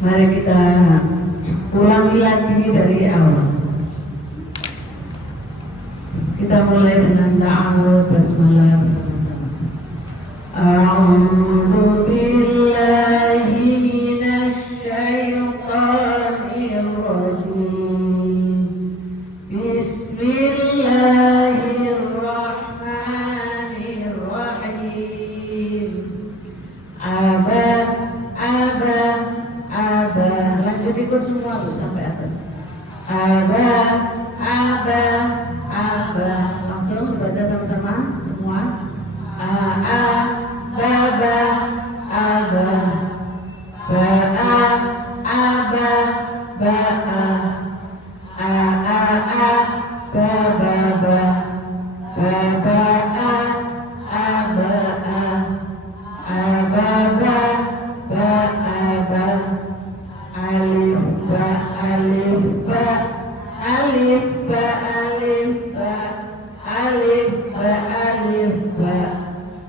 Mari kita ulangi lagi dari awal. Kita mulai dengan ta'awud basmalah bersama-sama. A'udzu billahi minasy syaithanir rajim. Bismillahirrahmanirrahim. Lanjut ikut semua tuh sampai atas. Langsung dibaca sama-sama semua. Baba, aba,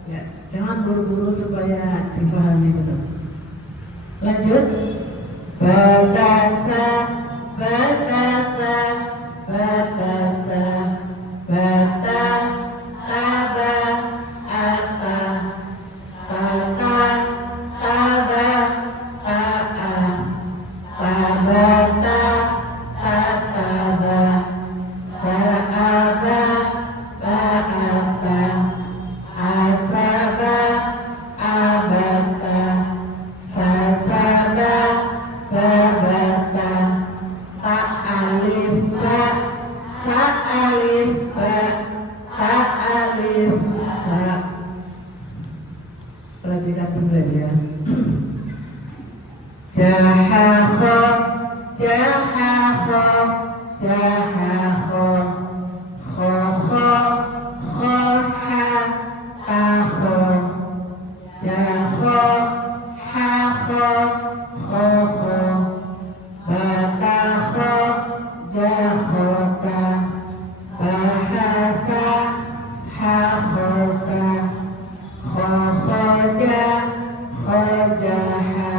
ya, jangan buru-buru supaya difahami betul. Lanjut. Batasa, batasa, batasa, bata, taba, ata, tata, taba, taa, tabata, tataba, saaba, baata, asaba, abata, sasaba, babata, ta'alif ba, ta'alif ba, ta'alif sa. Perhatikan benar ya. Jahakho, jahakho, jahakho, khokho, khoha, takho, jakho, hakho, khokho, batakho, jakhota, bahasa, hakhosa, khokhoja, khojaha,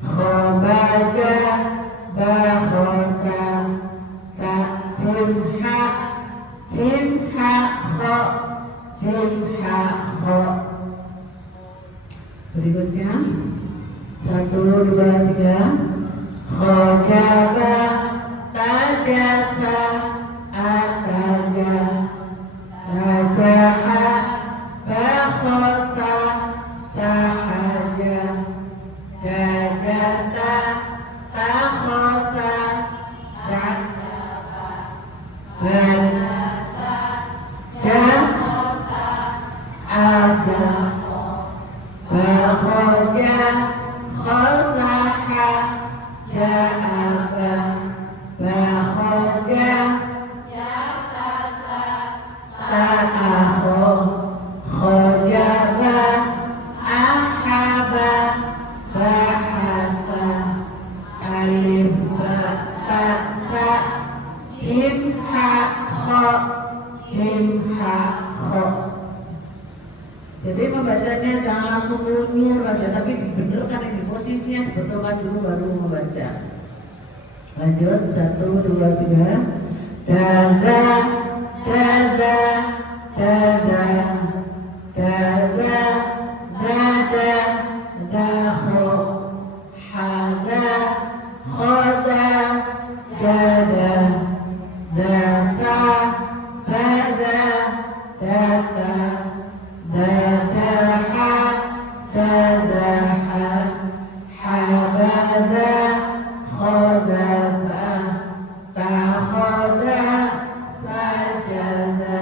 khobaja, bakhosa, jimha, jimha, kho, jimha, kho. Berikutnya 1, 2, 3. Khojaba, tajasa, ataja, tajaha, bakhosa, sahaja, jajata, takhosa, aja, bakhoja, khosaha, ja'aba, bakhoja, ta'akho, khojaba, ahaba, bahasa, alif, ba, ta, sa, jimha, kho, jimha, kho. Jadi membacanya jangan langsung mundur aja, tapi dibenarkan ini posisinya, dibetulkan dulu baru membaca. Lanjut 1, 2, 3. Daza, daza, daza, daza, zada, zakho, hada, khoda, jada, dasa, bada, data, dadaha, dadaha, habada, khodatha, takhoda, sajaza,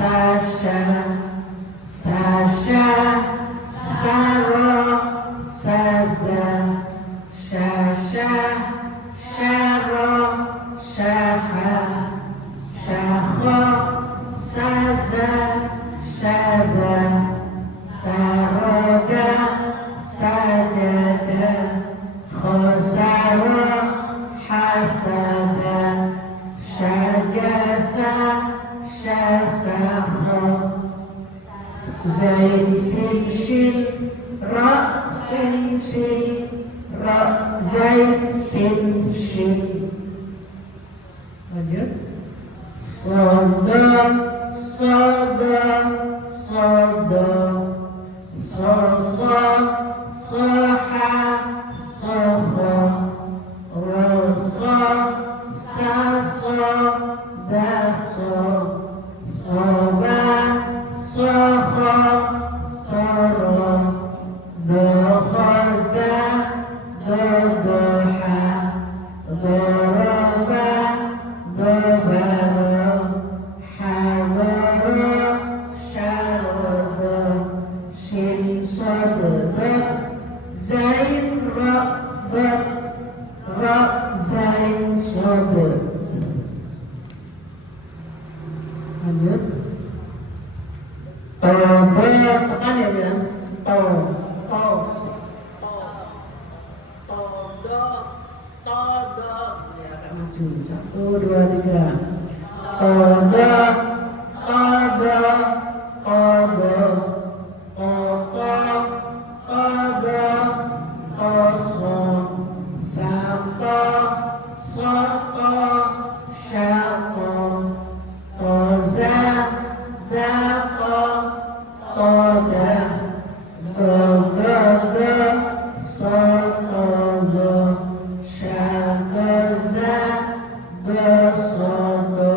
sasha, sasha, saro, saza, shasha, sharo, shaha, shakho, saza, shaba, saroda, sajada, khosara, hasaba, shajasa, shasakho, zain sin shin, ra sin shin, ra zain sin shin. Lanjut. Soda, soda, soda, sosa, soha, soho, rosa, saso, daso, soba, soho, soro, dokhoza, dodoha, doroba, dobaro, habaro, sharodo, shin sododot, zain rodot, ro zain sodot. Lanjut. Todo, tekan ya bilang. Todo. Ya, agak maju. 1, 2, 3. Todo, todo, todo, toso, sato, soto, shato, toza, zato, toda, dododo, sotodo, shadoza, dosodo,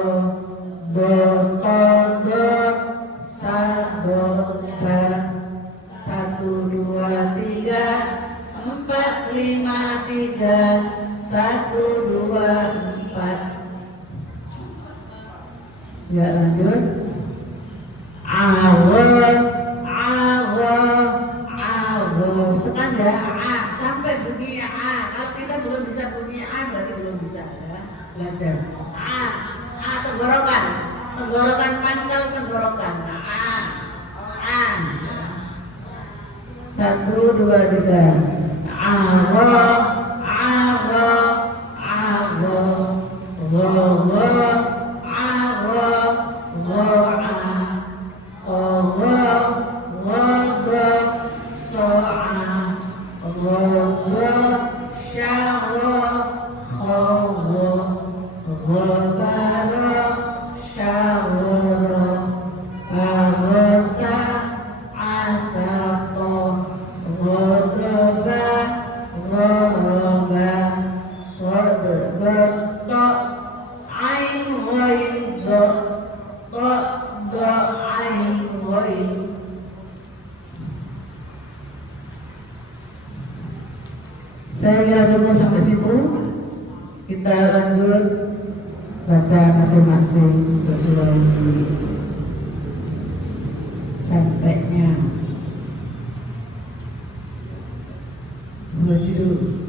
dotodo, sadota. 1, 2, 3, 4, 5, 3, 1, 2, 4. Ya, lanjut. Awo, tekan ya, a sampai bunyi a. Kalau kita belum bisa bunyi a berarti belum bisa ya. Belajar. A tenggorokan, pangkal tenggorokan. A. 1, 2, 3. Awo, saya kira cukup sampai situ. Kita lanjut baca masing-masing sesuai sampainya. Baca dulu.